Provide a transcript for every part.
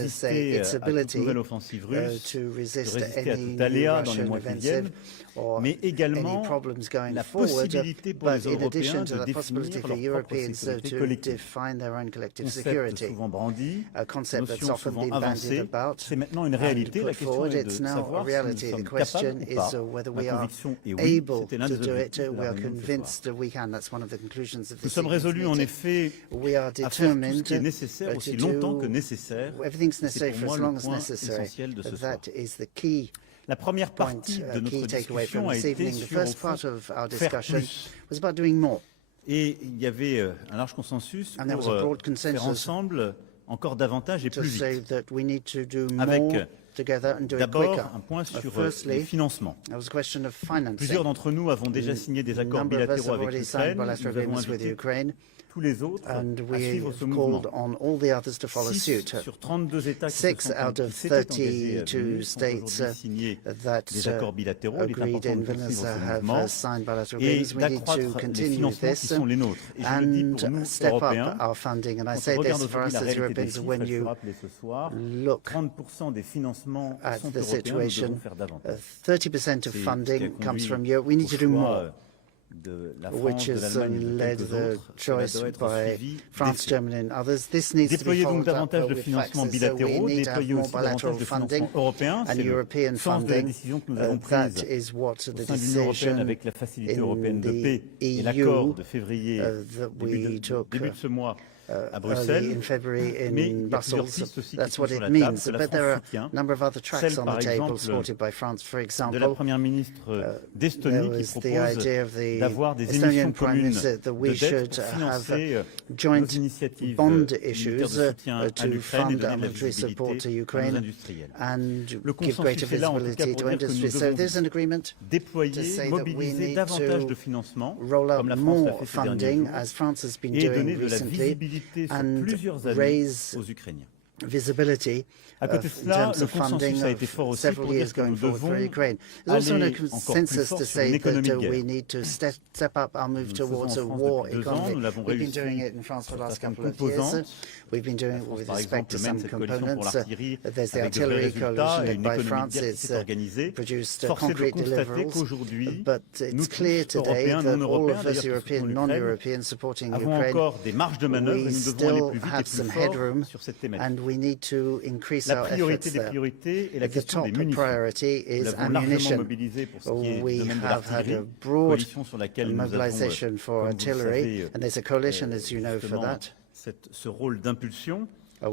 résister à toute nouvelle offensive russe, de résister à tout aléa dans les mois qui viennent, mais également la possibilité pour les Européens de définir leur propre sécurité collective. Concept souvent brandi, notion souvent avancée, c'est maintenant une réalité. La question est de savoir si nous sommes capables ou pas. Ma conviction est oui, c'était l'un des objectifs de la réunion de ce soir. Nous sommes résolus en effet à faire tout ce qui est nécessaire aussi longtemps que nécessaire. C'est pour moi le point essentiel de ce soir. La première partie de notre discussion a été sur faire plus. Et il y avait un large consensus pour faire ensemble encore davantage et plus vite, avec d'abord un point sur les financements. Plusieurs d'entre nous avons déjà signé des accords bilatéraux avec l'Ukraine. Nous avons invité tous les autres à suivre ce mouvement. 6 sur 32 États qui s'étaient engagés à signer des accords bilatéraux. Il est important de poursuivre ce mouvement et d'accroître les financements qui sont les nôtres. Et je le dis pour nous, Européens, quand on regarde aujourd'hui la réalité des chiffres, il faut rappeler ce soir, 30% des financements sont européens, nous devons faire davantage. 30% of funding comes from Europe. We need to do more. Which has led the choice by France, Germany and others. This needs to be followed up with facts. So we need to have more bilateral funding and European funding. That is what the decision avec la Facilité européenne de in paix et the l'accord EU de février, that we took début de ce mois, à early Bruxelles, in February mais in il y a plusieurs Brussels. pistes aussi qui That's sont what sur it la table, means. que la But there are France soutient. a number of other tracks Celle, on par the table exemple, supported by France. For de la example, Première ministre d'Estonie there qui was the idea of propose the d'avoir des Estonian émissions Prime communes Minister that we de dette should pour have financer nos joint initiatives bond militaires issues de soutien à to l'Ukraine et fund donner de la military support to visibilité à nos Ukraine industriels. and Le give greater consensus est là, en tout cas, visibility pour to dire que industry. nous So devons there's an agreement to déployer, say that we mobiliser need davantage to de financement, roll comme out la France l'a more fait ces derniers funding, jours, as France has been et doing donner de la recently, visibilité sur and plusieurs années raise aux Ukrainiens. visibility À côté de in cela, terms le of funding consensus a été fort of aussi several pour dire years que going nous forward for devons Ukraine. There's also aller a encore plus consensus fort to sur une say économie that de we guerre. need to step up our move Nous le faisons towards en a France war depuis 2 ans, economy. nous l'avons We've been réussi doing it in France for the sur last certaines couple of years. composantes. We've been doing La it France, with par respect exemple, to mène some cette coalition pour components. l'artillerie There's the avec de vrais artillery résultats coalition et led une by économie de France. guerre qui It's s'est organisée. produced Force est de concrete constater deliverables. qu'aujourd'hui, But nous it's clear tous, today Européens, that non all Européens, of us d'ailleurs qui European, soutenons l'Ukraine, non-Europeans supporting avons Ukraine, encore des marges de manœuvre et we nous devons aller still plus vite et have plus some fort headroom sur cette thématique. and we need to increase La our priorité efforts des there. priorités est la The question top des munitions. priority Nous is l'avons largement ammunition. mobilisé pour ce qui est du We domaine de have had l'artillerie, a broad coalition sur laquelle nous avons, mobilization for comme vous le artillery, savez, and there's a coalition, as you know, for justement, that. ce rôle d'impulsion.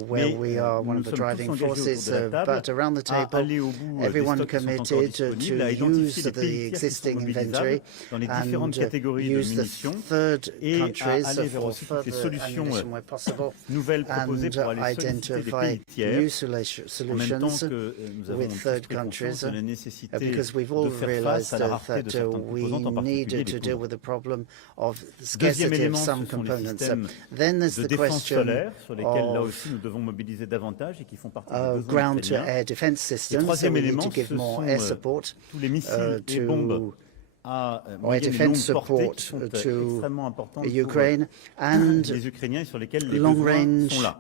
Where Mais we are one nous of the sommes driving tous engagés forces, autour de la table but around the à table, aller au bout des everyone stocks qui sont encore committed disponibles, à to identifier use les the pays tiers qui sont existing inventory mobilisables dans les différentes and catégories de use the munitions third et à countries aller vers for aussi toutes les further solutions ammunition where possible nouvelles proposées and pour aller solliciter des identify pays tiers, new en même temps solutions que nous avons with tous third pris conscience countries de la nécessité because we've de all faire realized face à la rareté de that certaines we composantes, en particulier needed les to deal poudres. with the problem of the Deuxième scarcity of élément, some ce sont les components. systèmes Then there's de the défense question solaire sur lesquels là of aussi nous devons mobiliser davantage et qui font partie des besoins ukrainiens. ground-to-air defense Et systems, so troisième we need élément, to give ce more sont air support tous les missiles et to bombes à air moyenne et longue defense portée qui support sont to extrêmement importantes Ukraine pour and les Ukrainiens et sur lesquels les long besoins range sont là.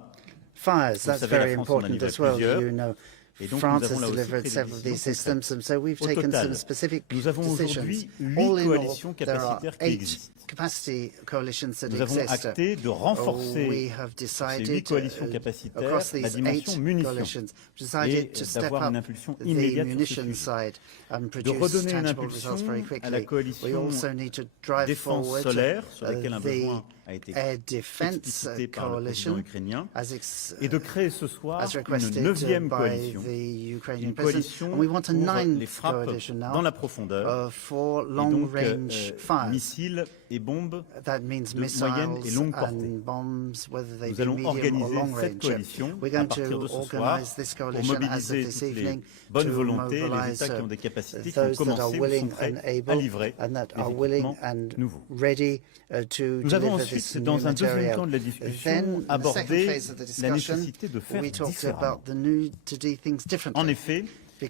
fires. Vous That's savez, la very France en a important livré as well. plusieurs. You know, Et donc, France nous avons has là aussi delivered pris des several of these décisions systems, and so we've Au taken total, some specific nous avons decisions. aujourd'hui 8 All in all, coalitions there are capacitaires qui 8 existent. capacity coalitions that Nous avons exist. acté de renforcer We have ces 8 decided coalitions capacitaires across la these 8 dimension munitions coalitions, et decided to step d'avoir une up impulsion the immédiate sur ce munition sujet. side and De produce redonner une tangible results very impulsion à la quickly. We coalition also need to drive défense forward solaire sur laquelle un the besoin a été air defense explicité par le président coalition ukrainien as et de créer ce soir as une requested 9e by coalition, the Ukrainian une president. coalition And we want a pour les 9th frappes coalition dans now la profondeur for et donc long-range fires. missiles et bombes That means de missiles moyenne et longue portée. and bombs, whether they Nous be allons medium or organiser long cette range. coalition We're à going partir de to ce soir organize this pour coalition as of mobiliser this toutes les evening bonnes to volontés, les mobilize États qui ont des capacités, qui ont those that are commencé ou sont willing prêts and à able livrer and that des are willing équipements and nouveaux. ready to Nous avons deliver this ensuite, new dans un deuxième material. temps de la Then, discussion, in the second abordé phase of the la discussion, nécessité de faire we talked différemment. about the need to do things En differently. effet,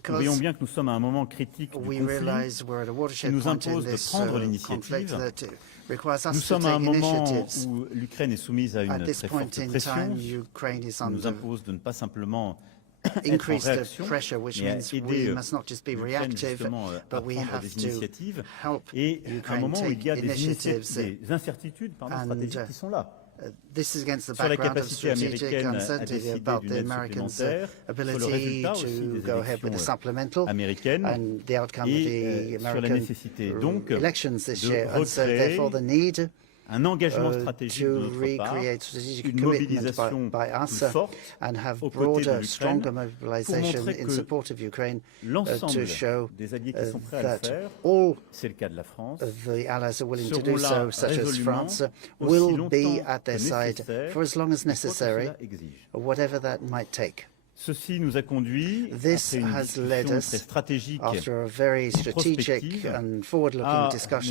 Nous voyons bien que nous sommes à un moment critique du conflit qui nous impose de prendre l'initiative. Nous sommes à un moment où l'Ukraine est soumise à une très forte pression qui nous impose de ne pas simplement être en réaction, mais à aider l'Ukraine justement à prendre des initiatives. Et à un moment où il y a des incertitudes stratégiques qui sont là. Sur la capacité américaine à décider d'une aide supplémentaire, sur le résultat aussi des élections américaines et sur la nécécité donc de recréer un engagement stratégique de notre part, une mobilisation plus forte aux côtés de l'Ukraine pour montrer que l'ensemble des alliés qui sont prêts à le faire, c'est le cas de la France, seront là résolument aussi longtemps que nécessaire pour que cela exige. Ceci nous a conduit, après une discussion très stratégique et prospective, à nous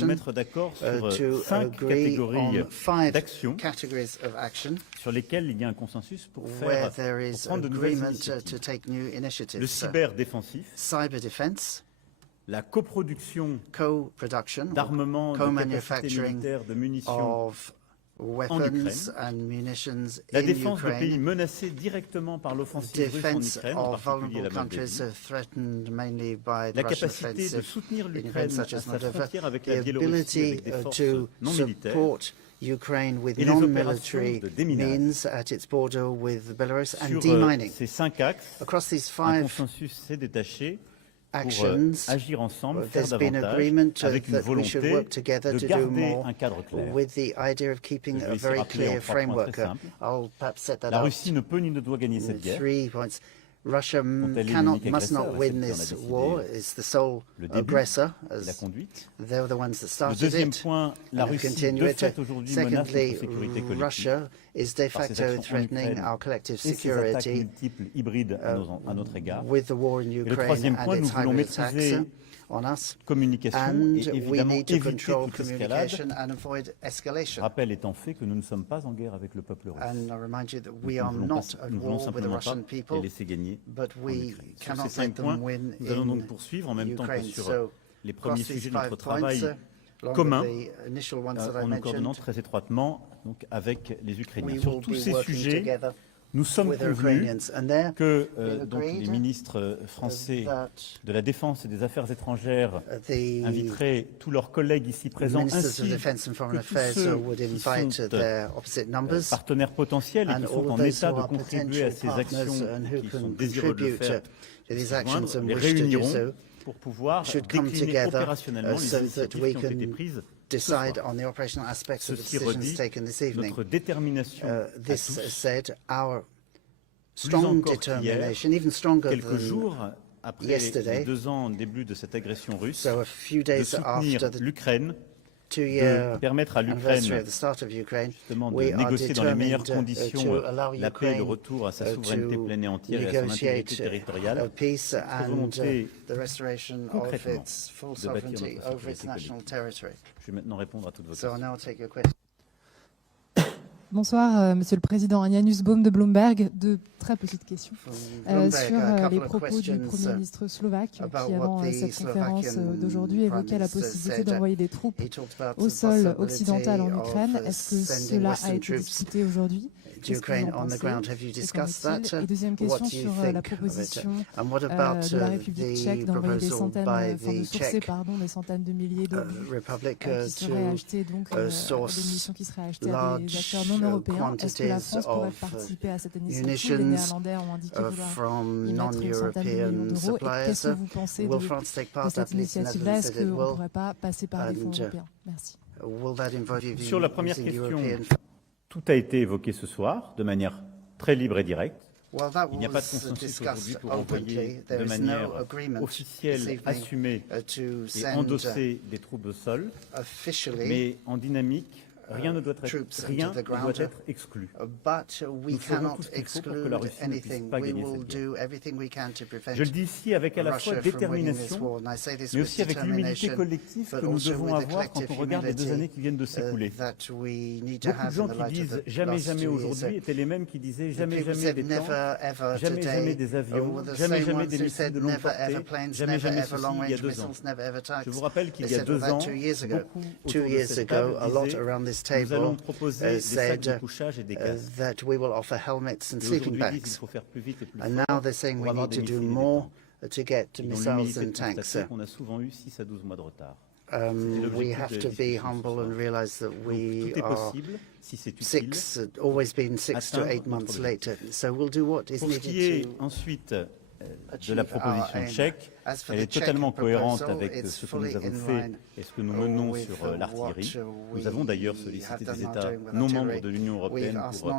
mettre d'accord sur 5 catégories d'actions sur lesquelles il y a un consensus pour prendre de nouvelles initiatives. Le cyberdéfensif, la coproduction d'armements, de capacités militaires, de munitions en Ukraine, la défense de pays menacés directement par l'offensive russe en Ukraine, en particulier la Moldavie, la capacité de soutenir l'Ukraine à sa frontière avec la Biélorussie avec des forces non militaires, et les opérations de déminage. Sur ces 5 axes, un consensus s'est détaché pour agir ensemble, faire davantage, avec une volonté de garder un cadre clair. Je vais ici rappeler en 3 points très simples. La Russie ne peut ni ne doit gagner cette guerre. Russia must not win this war. It's the sole aggressor. La conduite. They're the ones that started Le deuxième point, la Russie de fait aujourd'hui menace notre sécurité collective. Russia is de facto threatening our collective security hybrides à notre égard. With the war in Et le troisième point, nous voulons maîtriser communication et évidemment éviter toute escalade. Rappel étant fait que nous ne sommes pas en guerre avec le peuple russe. Nous ne voulons simplement pas les laisser gagner en Ukraine. Sur ces 5 points, nous allons donc poursuivre en même temps que sur les premiers sujets de notre travail commun, en nous coordonnant très étroitement donc, avec les Ukrainiens. Sur tous ces sujets, nous sommes convenus que donc, les ministres français de la Défense et des Affaires étrangères inviteraient tous leurs collègues ici présents, ainsi que tous ceux qui sont partenaires potentiels et qui sont en état de contribuer à ces actions et qui sont désireux de le faire, les réuniront pour pouvoir décliner opérationnellement les initiatives qui ont été prises ce soir. Ceci redit notre détermination à tous, plus encore qu'hier, quelques jours après les 2 ans début de cette agression russe, de soutenir l'Ukraine, de permettre à l'Ukraine justement de négocier dans les meilleures conditions la paix et le retour à sa souveraineté pleine et entière et à son intégrité territoriale, notre volonté concrètement de bâtir notre sécurité collective. Je vais maintenant répondre à toutes vos questions. Bonsoir, Monsieur le Président. Janus Baum de Bloomberg. 2 très petites questions sur les propos du Premier ministre slovaque qui, avant cette conférence d'aujourd'hui, évoquait la possibilité d'envoyer des troupes au sol occidental en Ukraine. Est-ce que cela a été discuté aujourd'hui? Ukraine on the ground. Have you discussed that? Et deuxième question sur la proposition de la République tchèque d'envoyer des centaines, de sourcer des centaines de milliers d'obus qui seraient achetés, donc des munitions qui seraient achetées à des acteurs non européens. Est-ce que la France pourrait participer à cette initiative? Les Néerlandais ont indiqué vouloir y mettre une centaine de millions d'euros. Et qu'est-ce que vous pensez de cette initiative-là? Est-ce qu'on ne pourrait pas passer par les fonds européens? Merci. Sur la première question, tout a été évoqué ce soir de manière très libre et directe. Il n'y a pas de consensus aujourd'hui pour envoyer de manière officielle, assumée et endossée des troupes au sol, mais en dynamique Rien ne doit être exclu. Nous ferons tout ce qu'il faut pour que la Russie ne puisse pas gagner cette guerre. Je le dis ici avec à la fois détermination, mais aussi avec l'humilité collective que nous devons avoir quand on regarde les 2 années qui viennent de s'écouler. Beaucoup de gens qui disent « jamais, jamais aujourd'hui » étaient les mêmes qui disaient « jamais, jamais des tanks, jamais, jamais des avions, jamais, jamais des missiles de longue portée, jamais, jamais ceci il y a 2 ans ». Je vous rappelle qu'il y a 2 ans, beaucoup autour de cette table disaient « nous allons proposer des sacs de couchage et des casques ». Et aujourd'hui, ils disent qu'il faut faire plus vite et plus fort pour avoir des missiles et des tanks. L'humilité de constater qu'on a souvent eu 6 à 12 mois de retard. We have to be humble and realize that we are always been 6 to 8 months later. So we'll do what is needed to ensuite de la proposition tchèque, elle est totalement cohérente avec ce que nous avons fait et ce que nous menons sur l'artillerie. Nous avons d'ailleurs sollicité des États non membres de l'Union européenne pour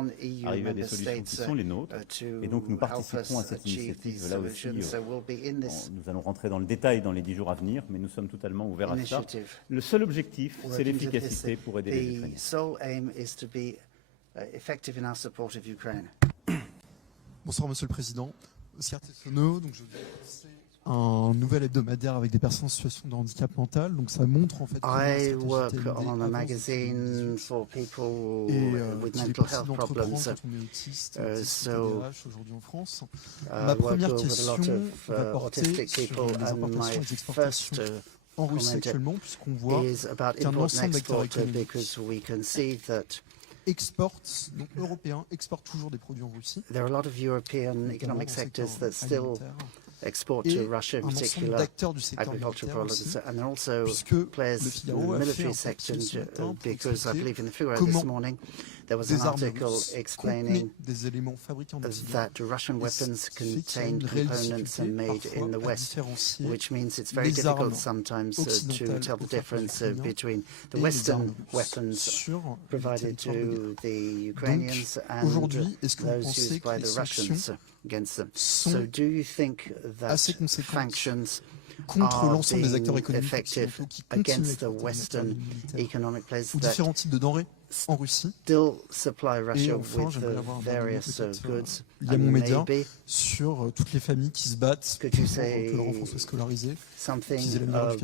arriver à des solutions qui sont les nôtres. Et donc nous participerons à cette initiative là aussi. Nous allons rentrer dans le détail dans les 10 jours à venir, mais nous sommes totalement ouverts à ça. Le seul objectif, c'est l'efficacité pour aider les Ukrainiens. Bonsoir Monsieur le Président. Donc je vais lancer un nouvel hebdomadaire avec des personnes en situation de handicap mental. Donc ça montre en fait I work on a magazine for people with mental health problems. So aujourd'hui en France. Ma première question va porter sur les importations et les exportations en Russie actuellement, puisqu'on voit qu'un ensemble d'acteurs économiques exportent, donc européens, exportent toujours des produits en Russie. There are a lot of European economic sectors that still export to Russia, in particular agricultural products, and there are also players in the military sector, because I believe in the Figaro this morning there was an article explaining that Russian weapons contain components made in the West, which means it's very difficult sometimes to tell the difference between the Western weapons provided to the Ukrainians and those used by the Russians against them. So do you think that sanctions are being effective against the Western economic players that en Russie. Still supply Russia with the various goods? Il y a mon média sur toutes les familles qui se battent pour que leur enfant soit scolarisé. Something about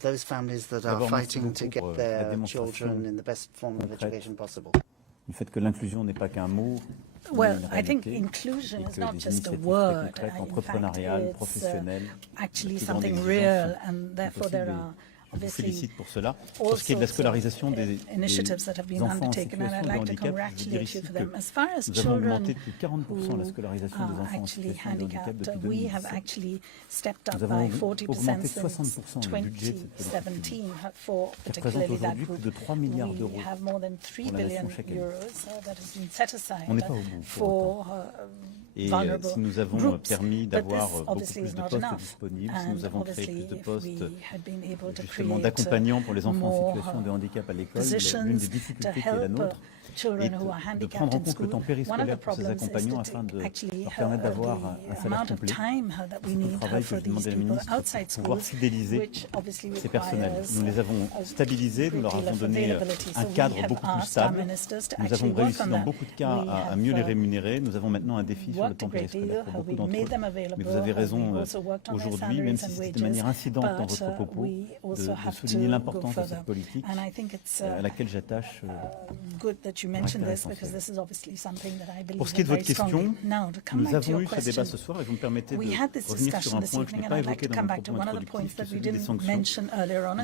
those families that are fighting to get their children in the best form of education possible. Le fait que l'inclusion n'est pas qu'un mot. Well, I think inclusion is not just a word. In fact, it's actually something real, and therefore there are Je vous félicite pour cela. Pour ce qui est de la scolarisation des enfants en situation de handicap, je dirais ici que nous avons augmenté de plus de 40% la scolarisation des enfants en situation de handicap depuis 2017. Nous avons augmenté 60% le budget de cette politique, qui représente aujourd'hui plus de 3 milliards d'euros pour la nation chaque année. On n'est pas au bout pour autant. Et si nous avons permis d'avoir beaucoup plus de postes disponibles, si nous avons créé plus de postes justement d'accompagnants pour les enfants en situation de handicap à l'école, l'une des difficultés qui est la nôtre est de prendre en compte le temps périscolaire pour ces accompagnants afin de leur permettre d'avoir un salaire complet. C'est un travail que je demandais à la ministre pour pouvoir fidéliser ces personnels. Nous les avons stabilisés, nous leur avons donné un cadre beaucoup plus stable. Nous avons réussi dans beaucoup de cas à mieux les rémunérer. Nous avons maintenant un défi sur le temps périscolaire pour beaucoup d'entre eux. Mais vous avez raison aujourd'hui, même si c'était de manière incidente dans votre propos, de souligner l'importance de cette politique à laquelle j'attache Pour ce qui est de votre question, nous avons eu ce débat ce soir et vous me permettez de revenir sur un point que je n'ai pas évoqué dans mon propos introductif, qui est celui des sanctions.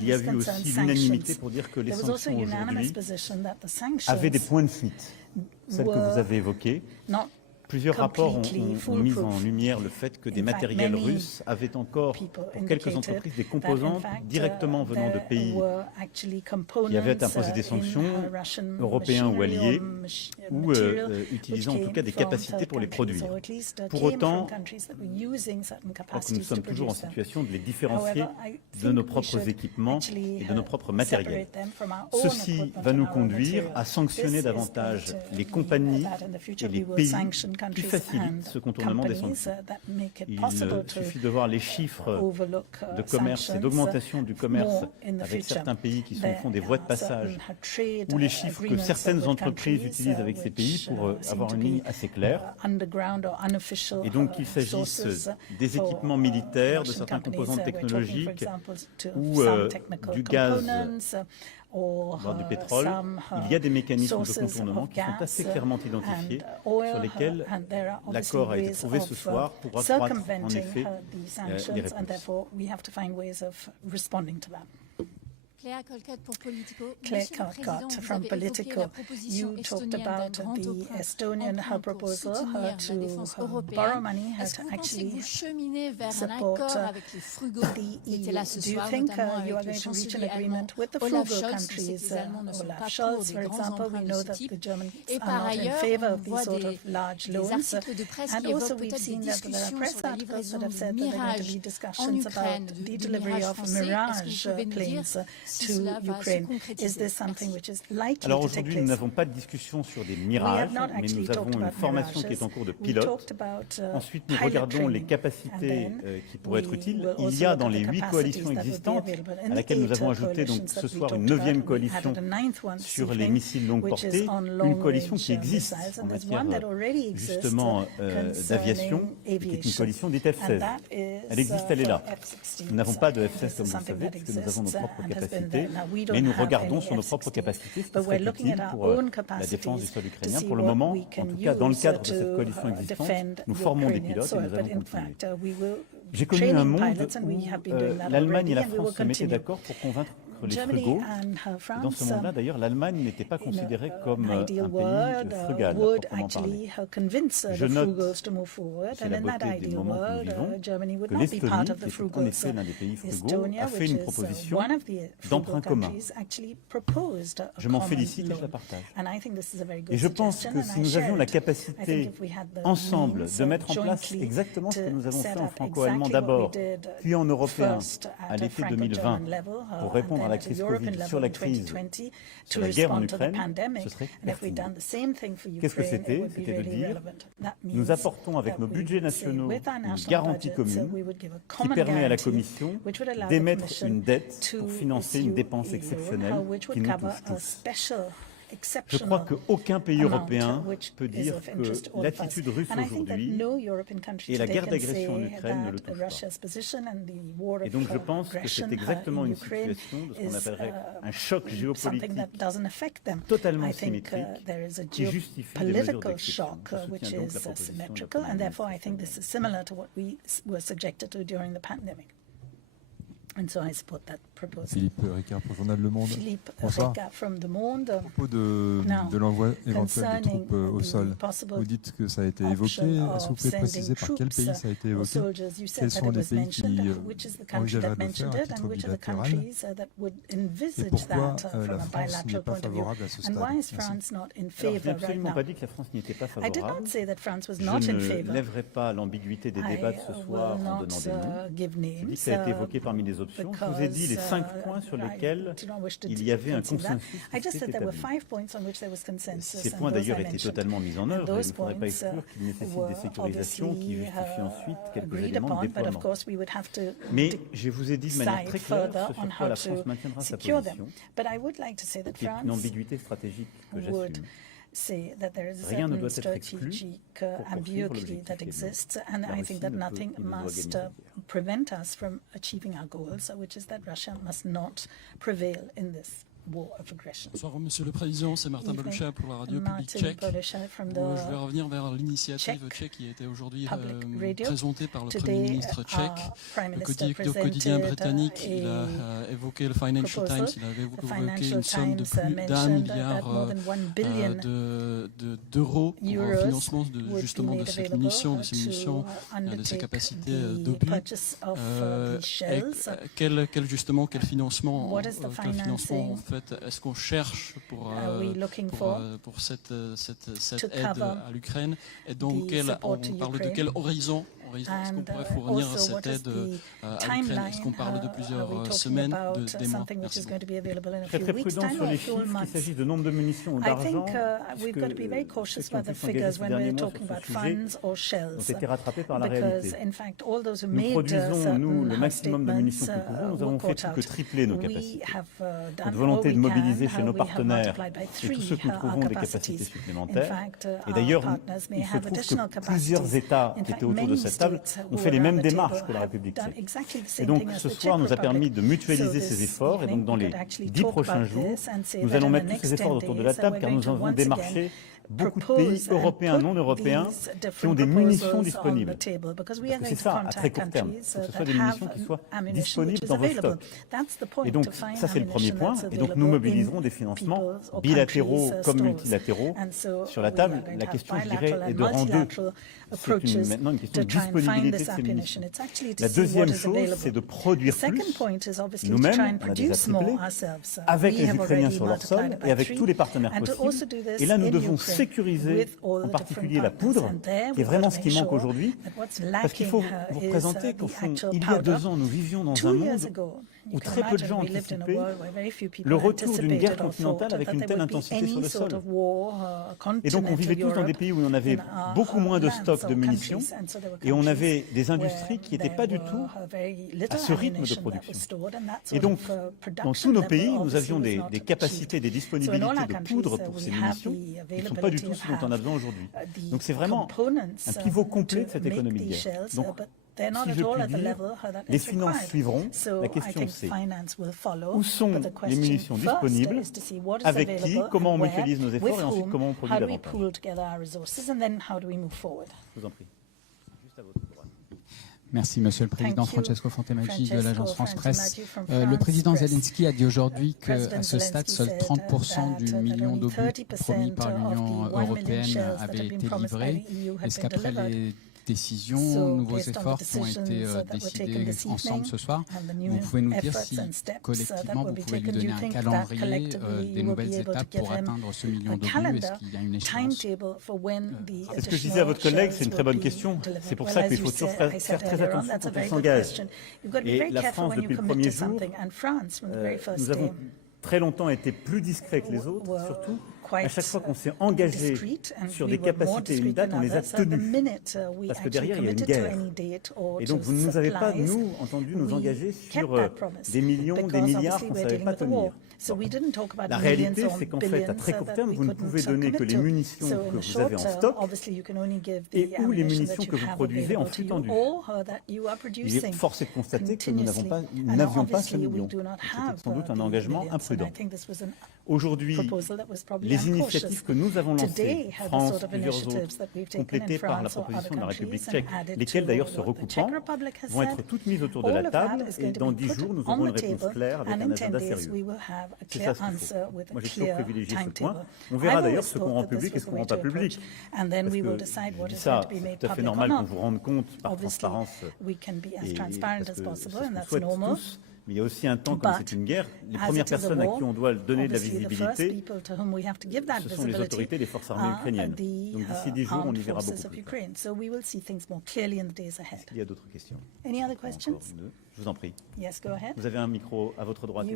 Il y a eu aussi l'unanimité pour dire que les sanctions aujourd'hui avaient des points de fuite, celles que vous avez évoquées. Plusieurs rapports ont mis en lumière le fait que des matériels russes avaient encore, pour quelques entreprises, des composants directement venant de pays qui avaient imposé des sanctions, européens ou alliés, ou utilisant en tout cas des capacités pour les produire. Pour autant, je crois que nous sommes toujours en situation de les différencier de nos propres équipements et de nos propres matériels. Ceci va nous conduire à sanctionner davantage les compagnies et les pays qui facilite ce contournement des sanctions. Il suffit de voir les chiffres de commerce et d'augmentation du commerce avec certains pays qui font des voies de passage, ou les chiffres que certaines entreprises utilisent avec ces pays pour avoir une ligne assez claire. Et donc qu'il s'agisse des équipements militaires, de certains composants technologiques ou du gaz, voire du pétrole, il y a des mécanismes de contournement qui sont assez clairement identifiés, sur lesquels l'accord a été trouvé ce soir pour accroître en effet les réponses. Claire Colcott pour Politico. Claire Colcott from Politico. You talked about the Estonian proposal to borrow money to actually support the EU. Do you think you are going to reach an agreement with the frugal countries? Olaf Scholz, for example, we know that the Germans are not in favor of these sort of large loans. And also we've seen that there are press articles that have said that there are going to be discussions about the delivery of Mirage planes to Ukraine. Is this something which is likely Alors to take aujourd'hui, place? nous n'avons pas de discussion sur des mirages, mais nous avons une formation qui est en cours de pilote. Ensuite, nous regardons les capacités qui pourraient être utiles. Il y a dans les 8 coalitions existantes, à laquelle nous avons ajouté donc ce soir une 9e coalition sur les missiles longue portée, une coalition qui existe en matière justement d'aviation, qui est une coalition dite F-16. Elle existe, elle est là. Nous n'avons pas de F-16 comme vous le savez, parce que nous avons nos propres capacités, mais nous regardons sur nos propres capacités ce qui serait utile pour la défense du sol ukrainien. Pour le moment, en tout cas dans le cadre de cette coalition existante, nous formons des pilotes et nous allons continuer. J'ai connu un monde où l'Allemagne et la France se mettaient d'accord pour convaincre les frugaux. Et dans ce monde-là, d'ailleurs, l'Allemagne n'était pas considérée comme un pays frugal, à proprement parler. Je note, c'est la beauté des moments que nous vivons, que l'Estonie, qui est en effet l'un des pays frugaux, a fait une proposition d'emprunt commun. Je m'en félicite et je la partage. Et je pense que si nous avions la capacité, ensemble, de mettre en place exactement ce que nous avons fait en franco-allemand d'abord, puis en européen à l'été 2020, pour répondre à la crise Covid, sur la crise, sur la guerre en Ukraine, ce serait pertinent. Qu'est-ce que c'était? C'était de dire, nous apportons avec nos budgets nationaux une garantie commune qui permet à la Commission d'émettre une dette pour financer une dépense exceptionnelle qui nous touche tous. Je crois qu'aucun pays européen peut dire que l'attitude russe aujourd'hui et la guerre d'agression en Ukraine ne le touchent pas. Et donc je pense que c'est exactement une situation de ce qu'on appellerait un choc géopolitique totalement symétrique qui justifie des mesures d'exception. Je soutiens donc la proposition. And so I support that proposal. Philippe Ricard pour Journal Le Monde. Philippe Bonsoir. Ricard from The Monde. À propos de l'envoi éventuel de troupes au sol, vous dites que ça a été évoqué. Est-ce que vous pouvez préciser par quel pays ça a été évoqué? Quels sont les pays qui envisageraient de le faire à titre bilatéral? Et pourquoi la France n'est pas favorable à ce stade? Je n'ai absolument pas dit que la France n'y était pas favorable. Je ne lèverai pas l'ambiguïté des débats de ce soir en donnant des noms. Je dis que ça a été évoqué parmi les options. Je vous ai dit les 5 points sur lesquels il y avait un consensus qui s'était établi. Ces points d'ailleurs étaient totalement mis en œuvre et il ne faudrait pas exclure qu'ils nécessitent des sécurisations qui justifient ensuite quelques éléments de déploiement. Mais je vous ai dit de manière très claire ce sur quoi la France maintiendra sa position, qui est une ambiguïté stratégique que j'assume. Say that there is a Rien ne certain doit être exclu strategic ambiguity that exists, and I think that nothing must prevent us from achieving our goals, which is that Russia must not prevail in this war of aggression. Bonsoir, Monsieur le Président, c'est Martin Belucha pour la radio publique tchèque. Je vais revenir vers l'initiative tchèque qui a été aujourd'hui présentée par le Premier ministre tchèque. Le quotidien britannique, il a évoqué le Financial Times, il avait évoqué une somme de plus d'1 milliard d'euros pour le financement justement de ces munitions, de ces capacités d'obus. Quel financement en fait est-ce qu'on cherche pour cette aide à l'Ukraine? Et donc, on parle de quel horizon Est-ce qu'on pourrait fournir cette aide à l'Ukraine? Est-ce qu'on parle de plusieurs semaines, des mois? Merci. Très très prudent sur les chiffres, qu'il s'agisse de nombre de munitions ou d'argent, puisque ceux qui ont pu s'engager ces derniers mois sur ce sujet ont été rattrapés par la réalité. Nous produisons, nous, le maximum de munitions que nous pouvons. Nous avons fait plus que tripler nos capacités. Notre volonté de mobiliser chez nos partenaires et tous ceux que nous trouvons des capacités supplémentaires. Et d'ailleurs, il se trouve que plusieurs États qui étaient autour de cette table ont fait les mêmes démarches que la République tchèque. Et donc ce soir nous a permis de mutualiser ces efforts. Et donc dans les 10 prochains jours, nous allons mettre tous ces efforts autour de la table car nous avons démarché beaucoup de pays européens, non européens, qui ont des munitions disponibles. Parce que c'est ça, à très court terme, que ce soit des munitions qui soient disponibles dans vos stocks. Et donc, ça c'est le premier point. Et donc, nous mobiliserons des financements bilatéraux comme multilatéraux sur la table. La question, je dirais, est de rang 2. C'est maintenant une question de disponibilité de ces munitions. La deuxième chose, c'est de produire plus, nous-mêmes, on a déjà triplé, avec les Ukrainiens sur leur sol et avec tous les partenaires possibles. Et là, nous devons sécuriser en particulier la poudre, qui est vraiment ce qui manque aujourd'hui, parce qu'il faut vous représenter qu'au fond, il y a 2 ans, nous vivions dans un monde où très peu de gens anticipaient le retour d'une guerre continentale avec une telle intensité sur le sol. Et donc on vivait tous dans des pays où on avait beaucoup moins de stocks de munitions et on avait des industries qui n'étaient pas du tout à ce rythme de production. Et donc dans tous nos pays, nous avions des capacités, des disponibilités de poudre pour ces munitions qui ne sont pas du tout ce dont on a besoin aujourd'hui. Donc c'est vraiment un pivot complet de cette économie de guerre. Donc, si je puis dire, les finances suivront. La question c'est où sont les munitions disponibles, avec qui, comment on mutualise nos efforts et ensuite comment on produit davantage. Je vous en prie. Juste à votre droite. Merci, Monsieur le Président. Francesco Fontemaggi de l'agence France Presse. Le président Zelenskyy a dit aujourd'hui qu'à ce stade, seuls 30% du million d'obus promis par l'Union européenne avaient été livrés. Est-ce qu'après les décisions, nouveaux efforts qui ont été décidés ensemble ce soir, vous pouvez nous dire si collectivement vous pouvez lui donner un calendrier, des nouvelles étapes pour atteindre ce million d'obus? Est-ce qu'il y a une échéance? C'est ce que je disais à votre collègue, c'est une très bonne question. C'est pour ça qu'il faut toujours faire très attention quand on s'engage. Et la France, depuis le premier jour, nous avons très longtemps été plus discrets que les autres, surtout. À chaque fois qu'on s'est engagé sur des capacités et une date, on les a tenues. Parce que derrière, il y a une guerre. Et donc, vous ne nous avez pas, nous, entendu nous engager sur des millions, des milliards qu'on ne savait pas tenir. La réalité, c'est qu'en fait, à très court terme, vous ne pouvez donner que les munitions que vous avez en stock et ou les munitions que vous produisez en flux tendu. Il est forcé de constater que nous n'avions pas ce million. C'était sans doute un engagement imprudent. Aujourd'hui, les initiatives que nous avons lancées, France, plusieurs autres, complétées par la proposition de la République tchèque, lesquelles d'ailleurs se recoupant, vont être toutes mises autour de la table et dans 10 jours, nous aurons une réponse claire avec un agenda sérieux. C'est ça ce qu'il faut. Moi, j'ai toujours privilégié ce point. On verra d'ailleurs ce qu'on rend public et ce qu'on ne rend pas public. Parce que je dis ça, c'est tout à fait normal qu'on vous rende compte par transparence et parce que c'est ce qu'on souhaite tous. Mais il y a aussi un temps, comme c'est une guerre, les premières personnes à qui on doit donner de la visibilité, ce sont les autorités des forces armées ukrainiennes. Donc d'ici 10 jours, on y verra beaucoup plus. Est-ce qu'il y a d'autres questions? Je vous en prie. Vous avez un micro à votre droite.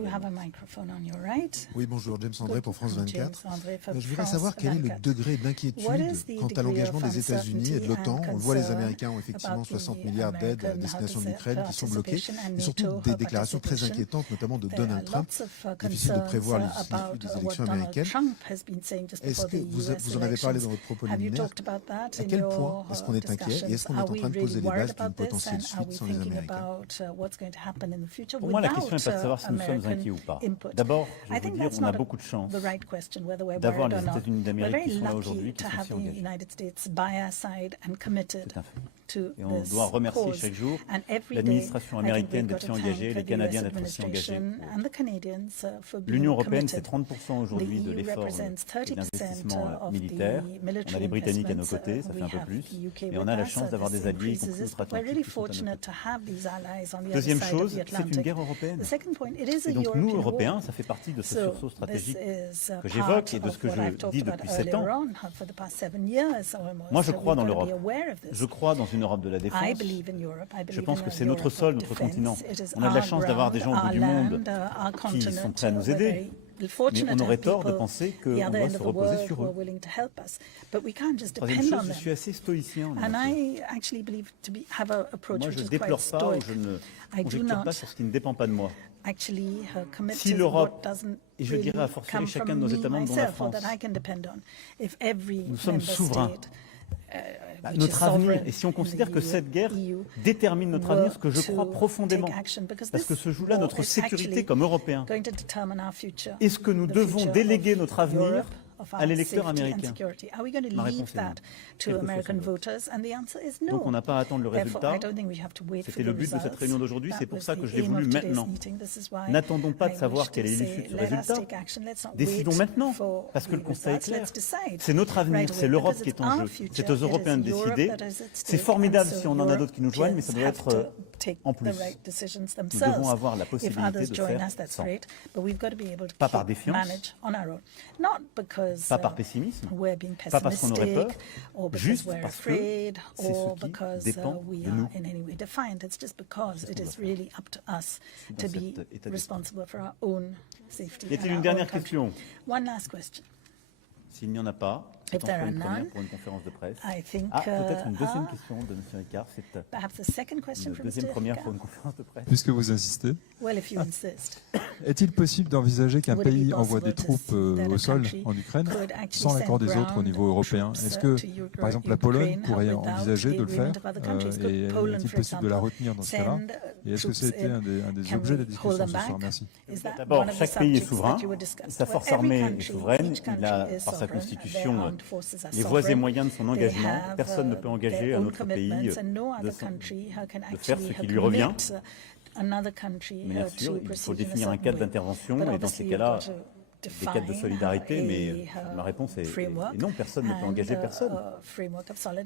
Oui, bonjour, James André pour France 24. Je voudrais savoir quel est le degré d'inquiétude quant à l'engagement des États-Unis et de l'OTAN. On le voit, les Américains ont effectivement 60 milliards d'aides à destination de l'Ukraine qui sont bloquées, et surtout des déclarations très inquiétantes, notamment de Donald Trump. Difficile de prévoir l'issue des élections américaines. Est-ce que vous en avez parlé dans votre propos liminaire? À quel point est-ce qu'on est inquiet et est-ce qu'on est en train de poser les bases d'une potentielle suite sans les Américains? Pour moi, la question n'est pas de savoir si nous sommes inquiets ou pas. D'abord, je vais vous dire, on a beaucoup de chance d'avoir les États-Unis d'Amérique qui sont là aujourd'hui, qui sont si engagés. Tout à fait. Et on doit remercier chaque jour l'administration américaine d'être si engagée, les Canadiens d'être si engagés. L'Union européenne, c'est 30% aujourd'hui de l'effort et d'investissement militaire. On a les Britanniques à nos côtés, ça fait un peu plus. Et on a la chance d'avoir des alliés, y compris stratégiques, qui sont à nos côtés. deuxième chose, c'est une guerre européenne. Et donc nous, Européens, ça fait partie de ce sursaut stratégique que j'évoque et de ce que je dis depuis 7 ans. Moi, je crois dans l'Europe. Je crois dans une Europe de la défense. Je pense que c'est notre sol, notre continent. On a de la chance d'avoir des gens au bout du monde qui sont prêts à nous aider. Mais on aurait tort de penser qu'on doit se reposer sur eux. Troisième chose, je suis assez stoïcien. Moi, je ne déplore pas ou je ne conjecture pas sur ce qui ne dépend pas de moi. Si l'Europe, et je dirais à fortiori chacun de nos États membres, dont la France, nous sommes souverains, notre avenir, et si on considère que cette guerre détermine notre avenir, ce que je crois profondément, parce que se joue là notre sécurité comme Européens, est-ce que nous devons déléguer notre avenir à l'électeur américain? Ma réponse est non. Donc on n'a pas à attendre le résultat. C'était le but de cette réunion d'aujourd'hui, c'est pour ça que je l'ai voulu maintenant. N'attendons pas de savoir quelle est l'issue de ce résultat. Décidons maintenant, parce que le constat est clair. C'est notre avenir, c'est l'Europe qui est en jeu. C'est aux Européens de décider. C'est formidable si on en a d'autres qui nous joignent, mais ça doit être en plus. Nous devons avoir la possibilité de faire sans. Pas par défiance, pas par pessimisme, pas parce qu'on aurait peur, juste parce que c'est ce qui dépend de nous. Y a-t-il une dernière question? S'il n'y en a pas, c'est enfin une première pour une conférence de presse. Peut-être une deuxième question de M. Ricard. C'est une deuxième première pour une conférence de presse. Puisque vous insistez, est-il possible d'envisager qu'un pays envoie des troupes au sol en Ukraine sans l'accord des autres au niveau européen? Est-ce que, par exemple, la Pologne pourrait envisager de le faire? Et est-il possible de la retenir dans ce cas-là? Et est-ce que c'était un des objets de la discussion ce soir? Merci. D'abord, chaque pays est souverain. Sa force armée est souveraine. Il a, par sa constitution, les voies et moyens de son engagement. Personne ne peut engager un autre pays de faire ce qui lui revient. Mais bien sûr, il faut définir un cadre d'intervention et dans ces cas-là, des cadres de solidarité, mais ma réponse est non, personne ne peut engager personne.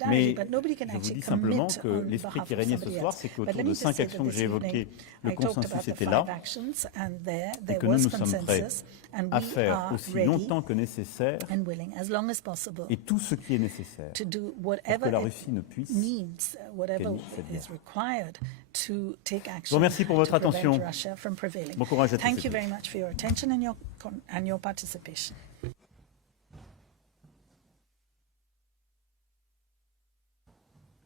Mais je vous dis simplement que l'esprit qui régnait ce soir, c'est qu'autour de 5 actions que j'ai évoquées, le consensus était là et que nous sommes prêts à faire aussi longtemps que nécessaire et tout ce qui est nécessaire pour que la Russie ne puisse gagner cette guerre. Je vous remercie pour votre attention. Bon courage à tous. Thank you very much for your attention and your participation.